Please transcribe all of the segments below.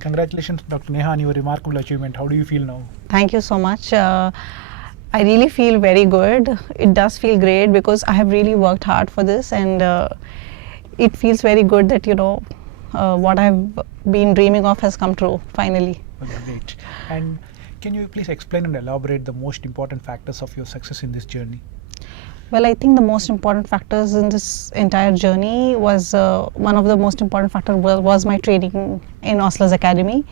Congratulations, Dr. Neha, on your remarkable achievement. How do you feel now? Thank you so much. I really feel very good. It does feel great because I have really worked hard for this, and it feels very good that what I've been dreaming of has come true finally. Okay, great. And can you please explain and elaborate the most important factors of your success in this journey? Well, I think the most important factors in this entire journey was one of the most important factors was my training in Osler's Academy,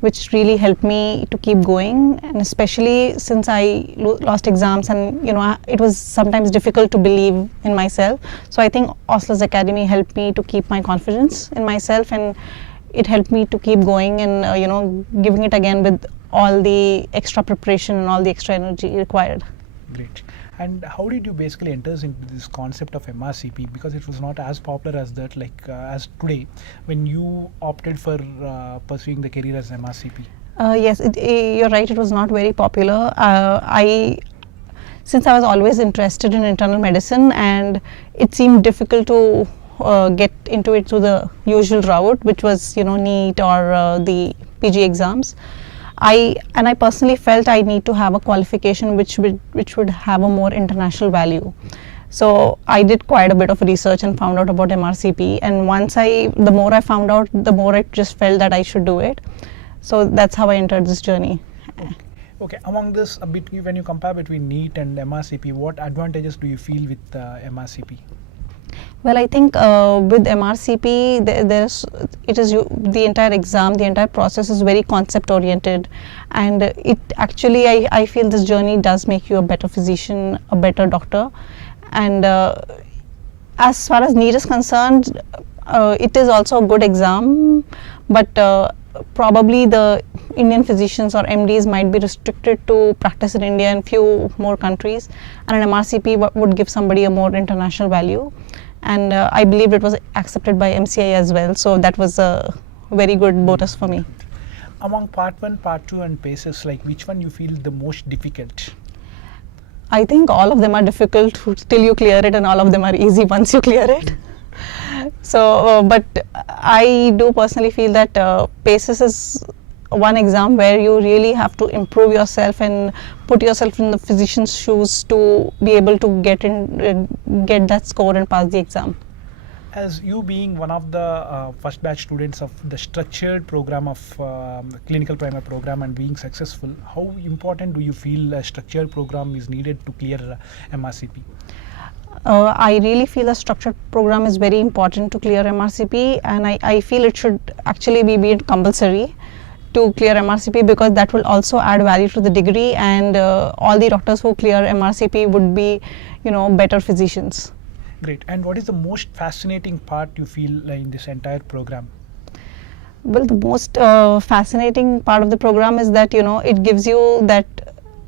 which really helped me to keep going, and especially since I lost exams, and it was sometimes difficult to believe in myself. So I think Osler's Academy helped me to keep my confidence in myself, and it helped me to keep going and giving it again with all the extra preparation and all the extra energy required. Great. And how did you basically enter into this concept of MRCP? Because it was not as popular as that, as today, when you opted for pursuing the career as MRCP. Yes, you're right. It was not very popular. Since I was always interested in internal medicine, and it seemed difficult to get into it through the usual route, which was NEET or the PG exams. I personally felt I need to have a qualification which would have a more international value. So I did quite a bit of research and found out about MRCP, and the more I found out, the more I just felt that I should do it. So that's how I entered this journey. Okay. Among this, when you compare between NEET and MRCP, what advantages do you feel with MRCP? Well, I think with MRCP, the entire exam, the entire process is very concept oriented, and it actually, I feel this journey does make you a better physician, a better doctor. And as far as NEET is concerned, it is also a good exam, but probably the Indian physicians or MDs might be restricted to practice in India and few more countries, and an MRCP would give somebody a more international value. And I believe it was accepted by MCI as well, so that was a very good bonus for me. Among part 1, part 2 and PACES, which one you feel the most difficult? I think all of them are difficult till you clear it, and all of them are easy once you clear it. So, but I do personally feel that PACES is one exam where you really have to improve yourself and put yourself in the physician's shoes to be able to get that score and pass the exam. As you being one of the first batch students of the structured program of clinical primer program and being successful, how important do you feel a structured program is needed to clear MRCP? I really feel a structured program is very important to clear MRCP, and I feel it should actually be made compulsory to clear MRCP, because that will also add value to the degree, and all the doctors who clear MRCP would be better physicians. Great. And what is the most fascinating part you feel in this entire program? Well, the most fascinating part of the program is that it gives you that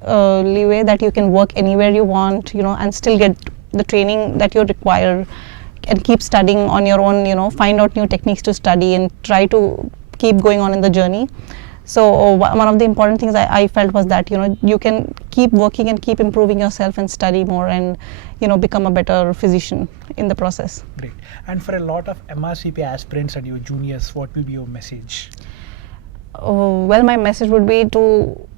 leeway that you can work anywhere you want, and still get the training that you require, and keep studying on your own, find out new techniques to study and try to keep going on in the journey. So one of the important things I felt was that you can keep working and keep improving yourself and study more, and become a better physician in the process. Great. And for a lot of MRCP aspirants and your juniors, what will be your message? Well, my message would be to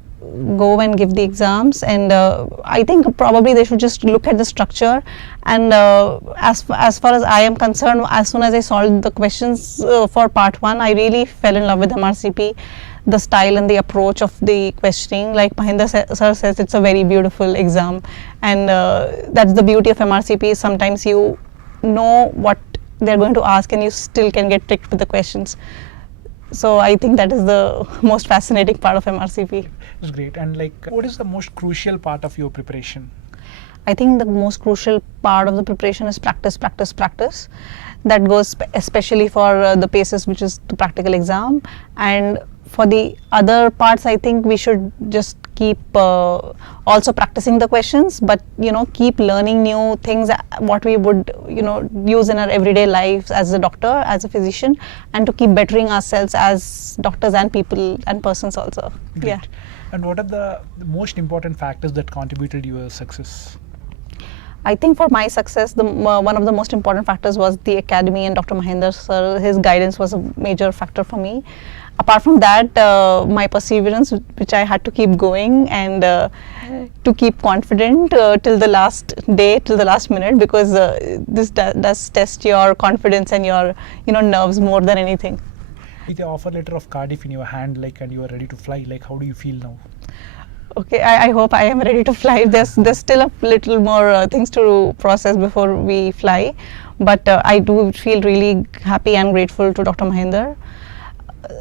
go and give the exams, and I think probably they should just look at the structure, and as far as I am concerned, as soon as I solved the questions for part 1, I really fell in love with MRCP, the style and the approach of the questioning. Like Mahinder sir says, it's a very beautiful exam, and that's the beauty of MRCP. Sometimes you know what they're going to ask and you still can get tricked with the questions. So I think that is the most fascinating part of MRCP. That's great. And what is the most crucial part of your preparation? I think the most crucial part of the preparation is practice, practice, practice. That goes especially for the PACES, which is the practical exam. And for the other parts, I think we should just keep also practicing the questions, but keep learning new things, what we would use in our everyday lives as a doctor, as a physician, and to keep bettering ourselves as doctors and people and persons also. Great. Yeah. And what are the most important factors that contributed to your success? I think for my success, one of the most important factors was the academy and Dr. Mahinder sir. His guidance was a major factor for me. apart from that, my perseverance, which I had to keep going and to keep confident till the last day, till the last minute, because this does test your confidence and your nerves more than anything. With the offer letter of Cardiff in your hand, like, and you are ready to fly, like, how do you feel now? Okay, I hope I am ready to fly. There's still a little more things to process before we fly, but I do feel really happy and grateful to Dr. Mahinder.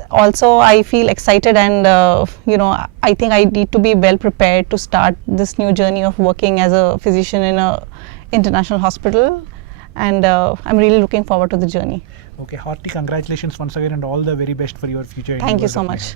Also, I feel excited, and I think I need to be well prepared to start this new journey of working as a physician in a international hospital, and I'm really looking forward to the journey. Okay, hearty congratulations once again, and all the very best for your future. Thank you endeavors so of much. life.